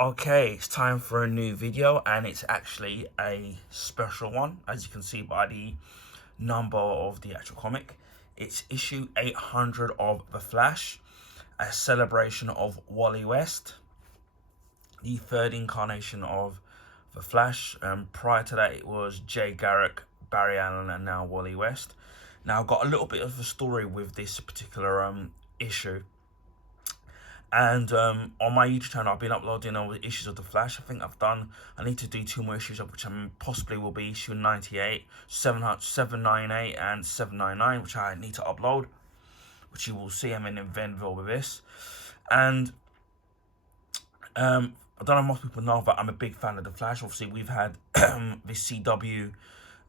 Okay, it's time for a new video, and it's actually a special one, as you can see by the number of the actual comic. It's issue 800 of The Flash, a celebration of Wally West, the third incarnation of The Flash. Prior to that, it was Jay Garrick, Barry Allen, and now Wally West. Now, I've got a little bit of a story with this particular issue. And on my YouTube channel, I've been uploading all the issues of The Flash. I need to do 2 more issues, which possibly will be issue 98, 798, and 799, which I need to upload, which you will see I'm in Venville with this. And I don't know if most people know, but I'm a big fan of The Flash. Obviously, we've had the CW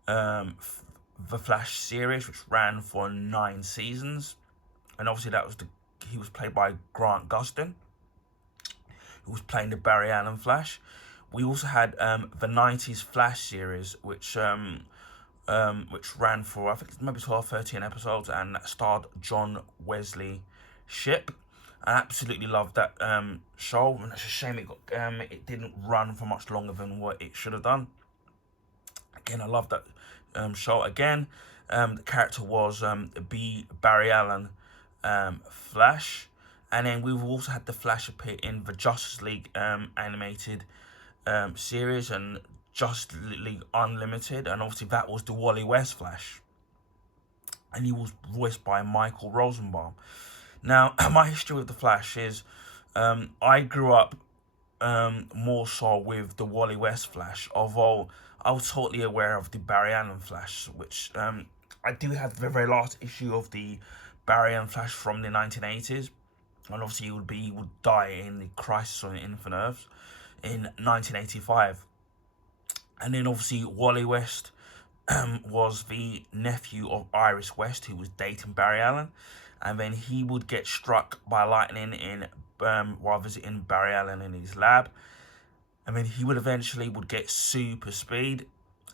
The Flash series, which ran for 9 seasons. And obviously, he was played by Grant Gustin, who was playing the Barry Allen Flash. We also had the 90s Flash series, which ran for, I think, maybe 12, 13 episodes, and that starred John Wesley Shipp. I absolutely loved that show, and it's a shame it didn't run for much longer than what it should have done. Again, I love that show. Again, the character was Barry Allen Flash, and then we've also had the Flash appear in the Justice League animated series and Justice League Unlimited, and obviously that was the Wally West Flash, and he was voiced by Michael Rosenbaum. Now, my history with the Flash is I grew up more so with the Wally West Flash, although I was totally aware of the Barry Allen Flash, which I do have the very last issue of the Barry Allen Flash from the 1980s, and obviously he would die in the Crisis on Infinite Earths in 1985. And then obviously Wally West was the nephew of Iris West, who was dating Barry Allen, and then he would get struck by lightning while visiting Barry Allen in his lab, and then he would eventually get super speed,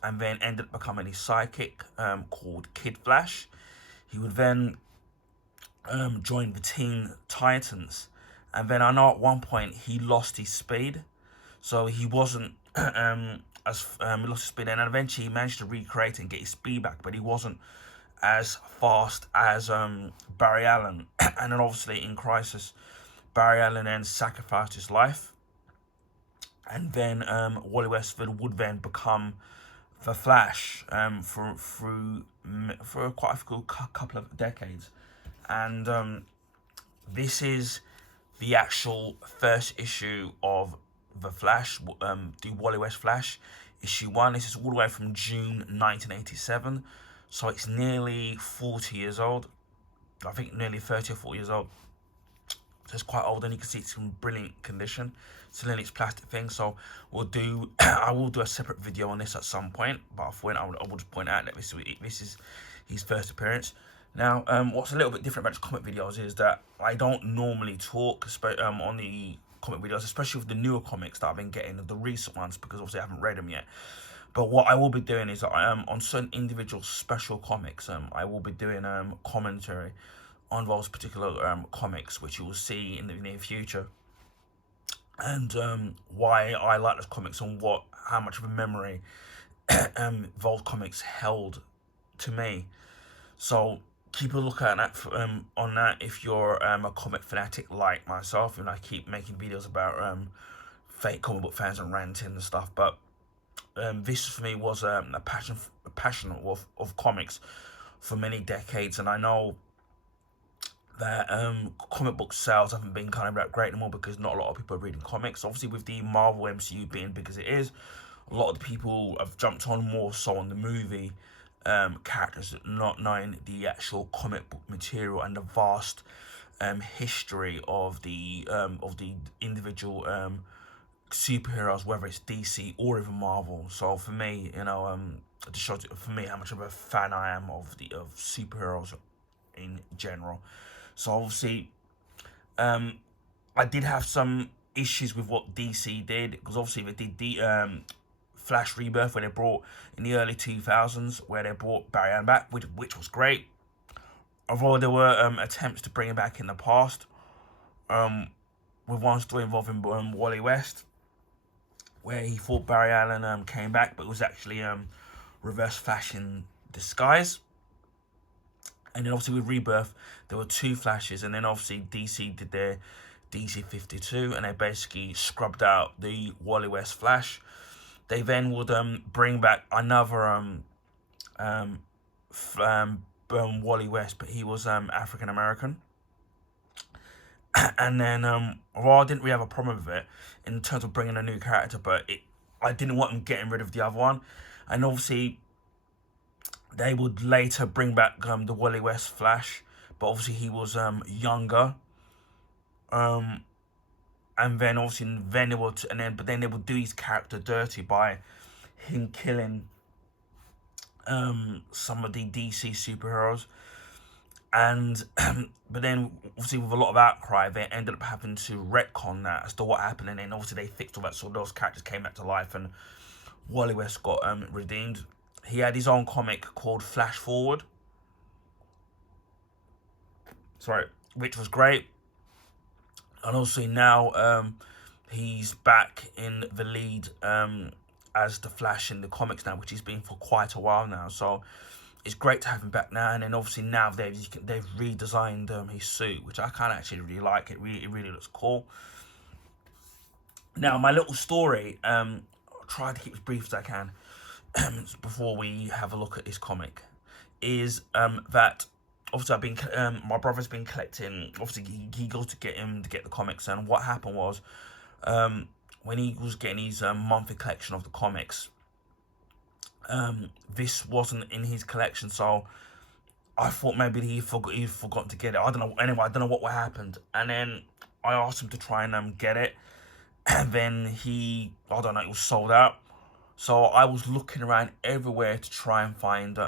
and then end up becoming his sidekick called Kid Flash. He would then join the Teen Titans, and then I know at one point he lost his speed, so he wasn't he lost his speed, and eventually he managed to recreate it and get his speed back, but he wasn't as fast as Barry Allen. And then obviously in Crisis, Barry Allen then sacrificed his life, and then Wally West would then become the Flash for quite a couple of decades. And this is the actual first issue of The Flash, the Wally West Flash, issue 1. This is all the way from June 1987, so it's nearly 40 years old. I think nearly 30 or 40 years old. So it's quite old, and you can see it's in brilliant condition. Still in its plastic thing. So I will do a separate video on this at some point. But I will just point out that this is his first appearance. Now, what's a little bit different about the comic videos is that I don't normally talk on the comic videos, especially with the newer comics that I've been getting, the recent ones, because obviously I haven't read them yet. But what I will be doing is on certain individual special comics, I will be doing commentary on those particular comics, which you will see in the near future, and why I like those comics, and how much of a memory those comics held to me. So keep a look at that on that if you're a comic fanatic like myself, and I keep making videos about fake comic book fans and ranting and stuff. But this for me was a passion of comics for many decades, and I know that comic book sales haven't been kind of that great anymore because not a lot of people are reading comics. Obviously, with the Marvel MCU being big as it is, a lot of the people have jumped on more so on the movie characters, not knowing the actual comic book material and the vast history of the individual superheroes, whether it's DC or even Marvel. So for me, it just shows for me how much of a fan I am of superheroes in general. So obviously, I did have some issues with what DC did, because obviously they did the Flash Rebirth, where they brought in the early 2000s, where they brought Barry Allen back, which was great. Although there were attempts to bring him back in the past, with one story involving Wally West, where he thought Barry Allen came back, but it was actually Reverse Flash in disguise. And then obviously with Rebirth, there were 2 Flashes, and then obviously DC did their DC 52, and they basically scrubbed out the Wally West Flash. They then would bring back another Wally West, but he was African American. And then I didn't really have a problem with it in terms of bringing a new character, but I didn't want them getting rid of the other one. And obviously they would later bring back the Wally West Flash, but obviously he was younger. And then obviously then they would, but then they would do his character dirty by him killing some of the DC superheroes. And but then obviously with a lot of outcry, they ended up having to retcon that as to what happened, and then obviously they fixed all that, so those characters came back to life, and Wally West got redeemed. He had his own comic called Flash Forward, which was great. And also now he's back in the lead as the Flash in the comics now, which he's been for quite a while now. So it's great to have him back now. And then obviously now they've redesigned his suit, which I kind of actually really like. It really looks cool. Now my little story, I'll try to keep as brief as I can before we have a look at this comic, is that obviously I've been my brother's been collecting. Obviously he goes to get the comics, and what happened was when he was getting his monthly collection of the comics, this wasn't in his collection, so I thought maybe he'd forgotten to get it. I don't know. Anyway, I don't know what happened. And then I asked him to try and get it, and then I don't know, it was sold out. So I was looking around everywhere to try and find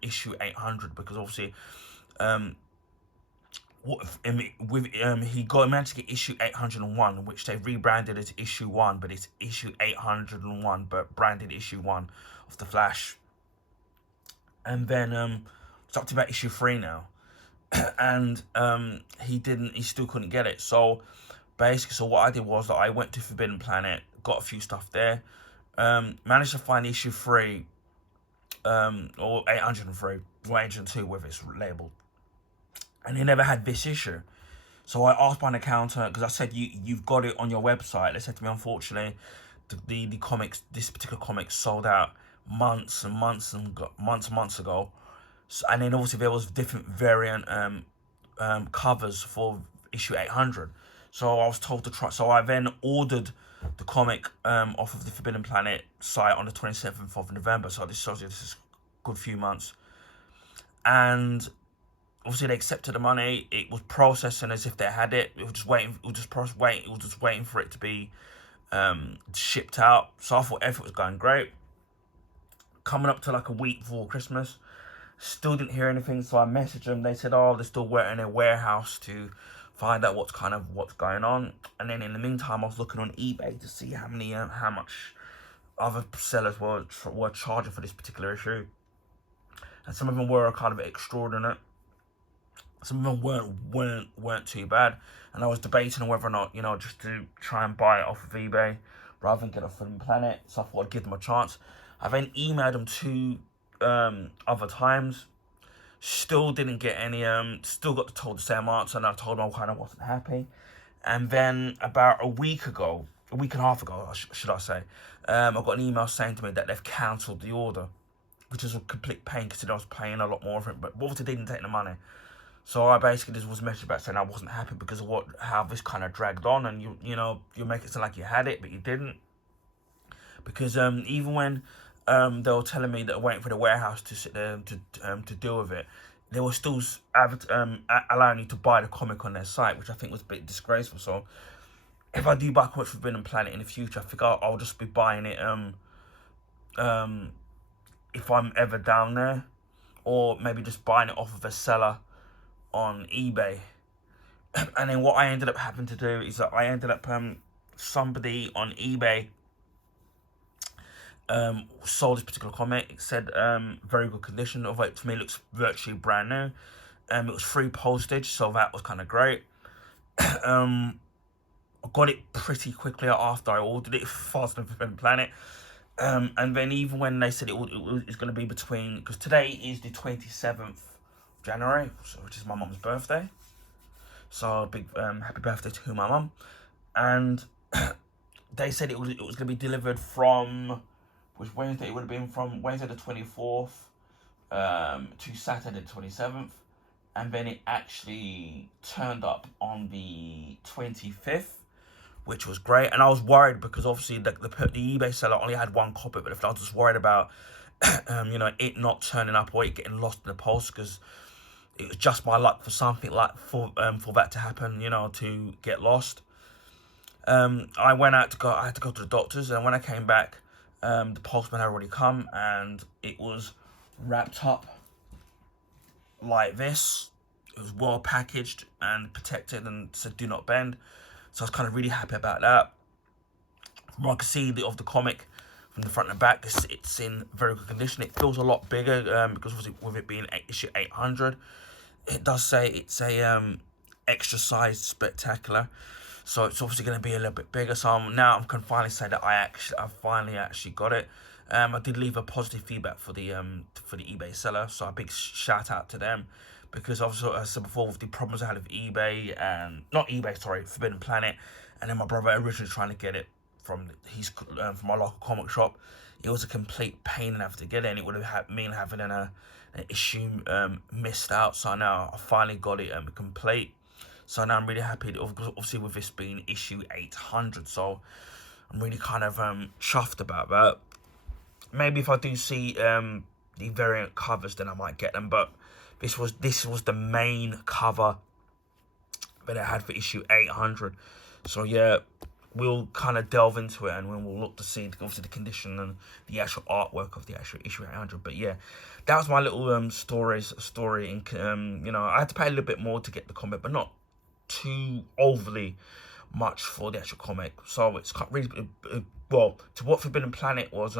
issue 800, because obviously he managed to get issue 801, which they rebranded as issue 1, but it's issue 801, but branded issue 1 of the Flash. And then it's up to about issue 3 now, and he still couldn't get it. So basically, so what I did was that I went to Forbidden Planet, got a few stuff there, managed to find issue 3 or 803 or 802 with it's labeled, and he never had this issue. So I asked behind the counter, because I said, you've got it on your website. They said to me, unfortunately, the comics, this particular comic sold out months ago. So, and then obviously there was different variant covers for issue 800. So I was told to try. So I then ordered the comic off of the Forbidden Planet site on the 27th of November. So this shows you this is a good few months. And obviously they accepted the money. It was processing as if they had it. It was just waiting. It was just waiting for it to be shipped out. So I thought everything was going great. Coming up to like a week before Christmas, still didn't hear anything. So I messaged them. They said, "Oh, they're still in a warehouse to find out what's going on." And then in the meantime, I was looking on eBay to see how much other sellers were charging for this particular issue, and some of them were kind of extraordinary. Some of them weren't too bad, and I was debating on whether or not, just to try and buy it off of eBay rather than get it from the Planet. So I thought I'd give them a chance. I then emailed them 2 other times. Still didn't get any. Still got told the same answer, and I told them I kind of wasn't happy. And then about a week and a half ago, should I say, I got an email saying to me that they've cancelled the order, which is a complete pain because I was paying a lot more for it, but obviously they didn't take the money. So I basically just was messaging back saying I wasn't happy because of how this kind of dragged on, and you make it sound like you had it, but you didn't. Because even when they were telling me that they're waiting for the warehouse to sit there to deal with it, they were still allowing you to buy the comic on their site, which I think was a bit disgraceful. So if I do buy comics for Forbidden Planet in the future, I think I'll just be buying it if I'm ever down there, or maybe just buying it off of a seller on eBay. And then what I ended up having to do is that I ended up somebody on eBay sold this particular comic. It said very good condition, although it to me looks virtually brand new. It was free postage, so that was kind of great. I got it pretty quickly after I ordered it, faster than Planet. And then even when they said it's going to be between, because today is the 27th of January, which is my mum's birthday. So big happy birthday to my mum. And they said it was going to be delivered from, which Wednesday, it would have been from Wednesday the 24th to Saturday the 27th. And then it actually turned up on the 25th, which was great. And I was worried because obviously the eBay seller only had one copy of it. I was just worried about, it not turning up or it getting lost in the post, because it was just my luck for something like for that to happen, to get lost. I had to go to the doctors, and when I came back, the postman had already come, and it was wrapped up like this. It was well packaged and protected and said do not bend. So I was kind of really happy about that. From what I can see of the comic from the front and back, it's in very good condition. It feels a lot bigger because obviously with it being issue 800, it does say it's a extra sized spectacular. So it's obviously going to be a little bit bigger. So now I can finally say that I finally got it. I did leave a positive feedback for the eBay seller, so a big shout out to them, because obviously, as I said before, with the problems I had with eBay and Forbidden Planet, and then my brother originally trying to get it from my local comic shop, it was a complete pain in having to get it, and it would have mean having an issue missed out. So now I finally got it complete. So now I'm really happy, obviously with this being issue 800. So I'm really kind of chuffed about that. Maybe if I do see the variant covers, then I might get them. But this was the main cover that I had for issue 800. So yeah, we'll kind of delve into it, and we'll look to see obviously the condition and the actual artwork of the actual issue 800. But yeah, that was my little story. I had to pay a little bit more to get the comic, but not too overly much for the actual comic. So it's really well, to what Forbidden Planet was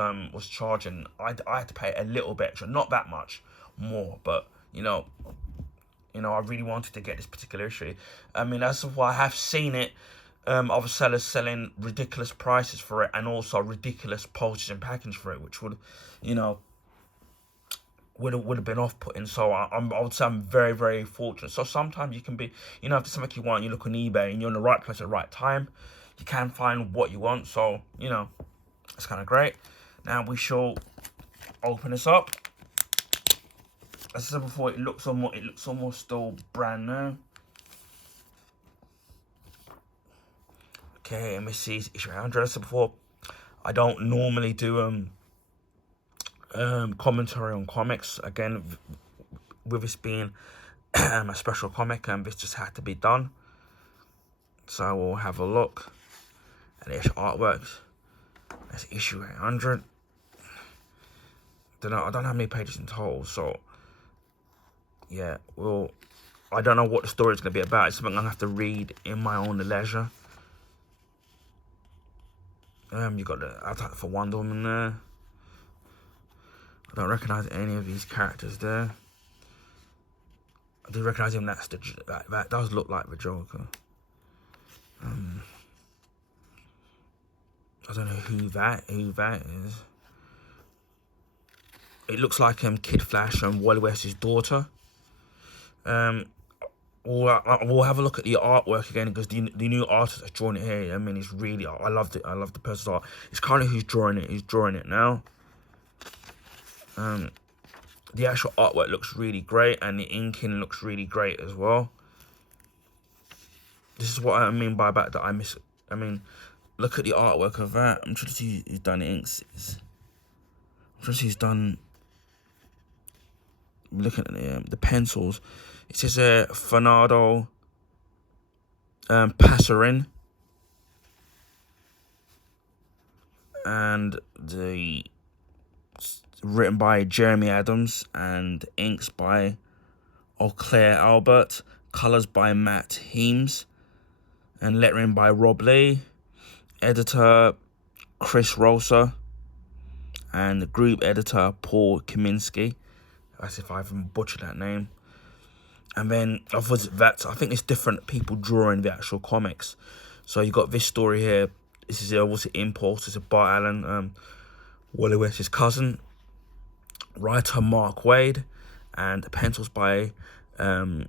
charging, I had to pay a little bit extra, not that much more, but I really wanted to get this particular issue. I mean, that's why I have seen it. Other sellers selling ridiculous prices for it, and also ridiculous postage and package for it, which would have been off-putting. So I would say I'm very, very fortunate. So sometimes you can be, if there's something you want, you look on eBay and you're in the right place at the right time, you can find what you want. So it's kind of great. Now we shall open this up. As I said before, it looks almost still brand new. Okay, MSC's issue 100. As I said before, I don't normally do commentary on comics. Again, with this being a special comic, this just had to be done. So we'll have a look at the artwork. That's issue 800. I don't know how many pages in total, so yeah, I don't know what the story is going to be about. It's something I'm going to have to read in my own leisure. You got the attack for Wonder Woman there. I don't recognise any of these characters there. I do recognise him. That does look like the Joker. I don't know who that is. It looks like Kid Flash and Wally West's daughter. We'll have a look at the artwork again, because the new artist that's drawn it here, I mean, it's really, I loved it. I love the person's art. It's kind of who's drawing it. He's drawing it now. The actual artwork looks really great, and the inking looks really great as well. This is what I mean by that I miss. I mean, look at the artwork of that. I'm trying to see who's done the inks. I'm trying to see who's done. Looking at the pencils, it says Fernando Passerin, and written by Jeremy Adams, and inks by Claire Albert, colors by Matt Heames, and lettering by Rob Lee, editor Chris Rosa, and the group editor Paul Kaminsky. As if I haven't butchered that name. And then I think it's different people drawing the actual comics. So you got this story here. This is obviously Impulse. It's a Bart Allen, Wally West's cousin. Writer Mark Wade, and pencils by pencils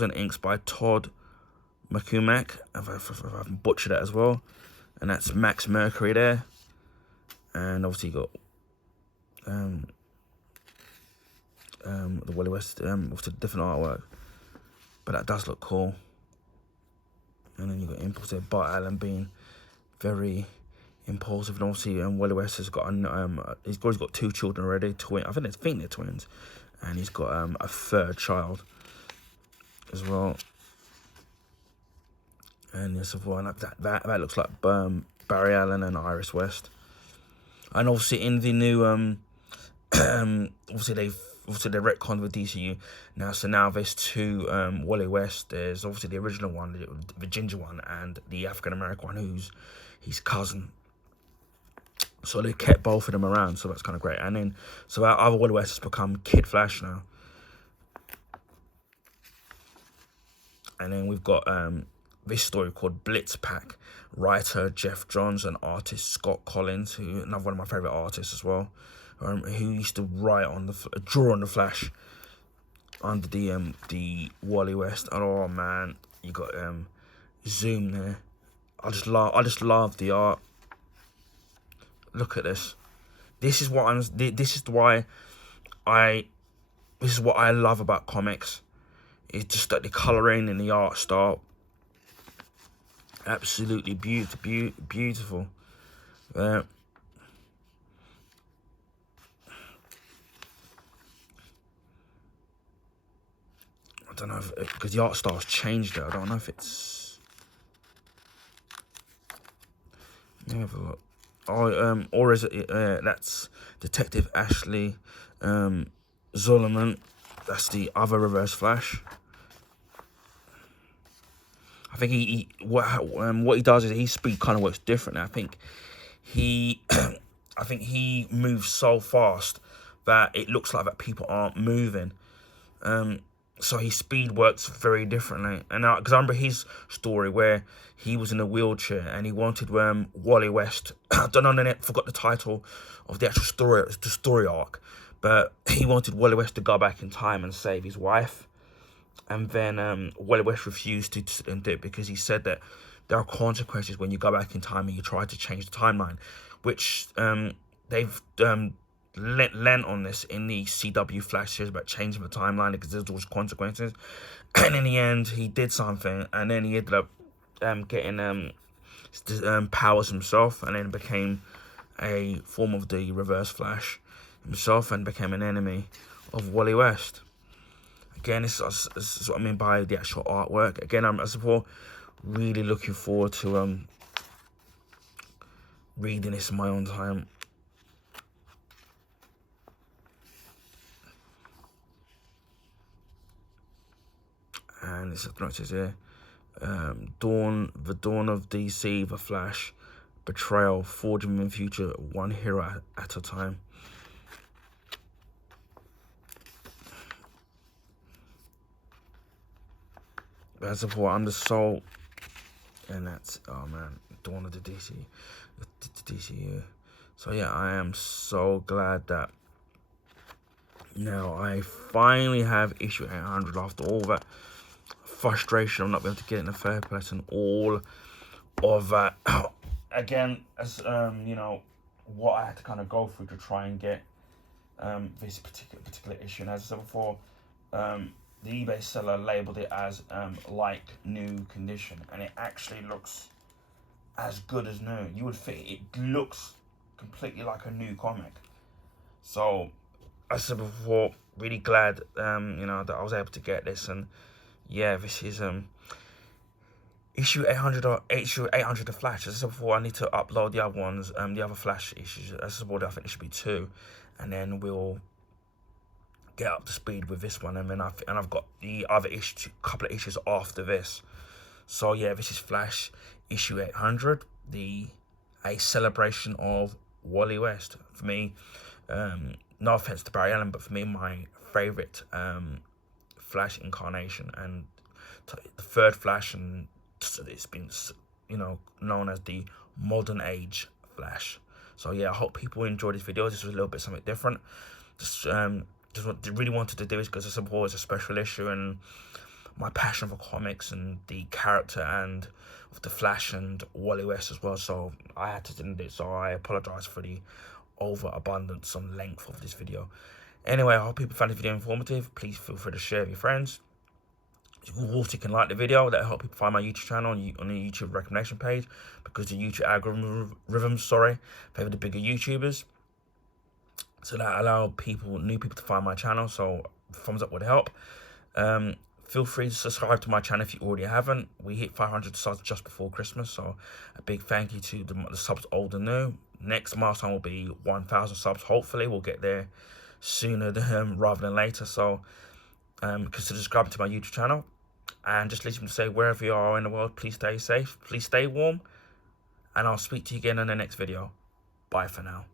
and inks by Todd McCormack. If I haven't butchered that as well. And that's Max Mercury there. And obviously you got the Wally West with the different artwork. But that does look cool. And then you got Impulse there, Bart Allen being very impulsive, and obviously Wally West has got he's got 2 children already, I think they're twins, and he's got a 3rd child as well. And yes, that looks like Barry Allen and Iris West. And obviously in the new obviously they retconned with DCU now, so now there's 2 Wally West. There's obviously the original one, the ginger one, and the African American one who's his cousin. So they kept both of them around, so that's kind of great. And then, so our other Wally West has become Kid Flash now. And then we've got this story called Blitz Pack. Writer Jeff Johns and artist Scott Collins, who another one of my favourite artists as well, who used to draw on the Flash under the Wally West. And oh man, you got Zoom there. I just love the art. Look at this. This is what I love about comics. It's just that the colouring and the art style, absolutely beautiful. I don't know if because the art style's changed it. I don't know if it's. Let me have a look. Or is it? That's Detective Ashley Zolomon. That's the other Reverse Flash. I think what he does is his speed kind of works differently. I think he moves so fast that it looks like that people aren't moving. So his speed works very differently. And because I remember his story where he was in a wheelchair and he wanted Wally West. I don't know, I forgot the title of the actual story, the story arc, but he wanted Wally West to go back in time and save his wife. And then Wally West refused to do it because he said that there are consequences when you go back in time and you try to change the timeline, which they've lent on this in the CW Flash series about changing the timeline because there's always consequences. And in the end, he did something, and then he ended up getting powers himself, and then became a form of the Reverse Flash himself, and became an enemy of Wally West. Again, this is what I mean by the actual artwork. Again, I'm really looking forward to reading this in my own time. And it's says here, the dawn of DC, the Flash, betrayal, forging in future, one hero at a time. As of what I'm the soul, and that's dawn of the DCU. So yeah, I am so glad that now I finally have issue 800 after all that frustration of not being able to get it in the first place and all of that. Again, as what I had to kind of go through to try and get this particular issue. And as I said before, the eBay seller labeled it as like new condition, and it actually looks as good as new. You would think it looks completely like a new comic. So, as I said before, really glad that I was able to get this. And yeah, this is issue 800 of Flash. As I said before, I need to upload the other ones, the other Flash issues. As I said before, I think there should be 2, and then we'll get up to speed with this one, and then I've got the other couple of issues after this. So yeah, this is Flash issue 800, a celebration of Wally West. For me, no offense to Barry Allen, but for me, my favorite Flash incarnation, and the third Flash and it's been, you know, known as the modern age Flash. So yeah, I hope people enjoy this video. This was a little bit something different. Just really wanted to do this because I suppose it's a special issue, and my passion for comics and the character and of the Flash and Wally West as well. So I had to do this. So I apologize for the overabundance and length of this video. Anyway, I hope people found this video informative. Please feel free to share with your friends. Also, you can like the video. That'll help people find my YouTube channel on the YouTube recommendation page, because the YouTube algorithm, favor the bigger YouTubers. So that allow new people to find my channel. So thumbs up would help. Feel free to subscribe to my channel if you already haven't. We hit 500 subs just before Christmas, so a big thank you to the subs old and new. Next milestone will be 1,000 subs. Hopefully, we'll get there sooner rather than later. So consider subscribing to my YouTube channel. And just leave me to say, wherever you are in the world, please stay safe, please stay warm, and I'll speak to you again in the next video. Bye for now.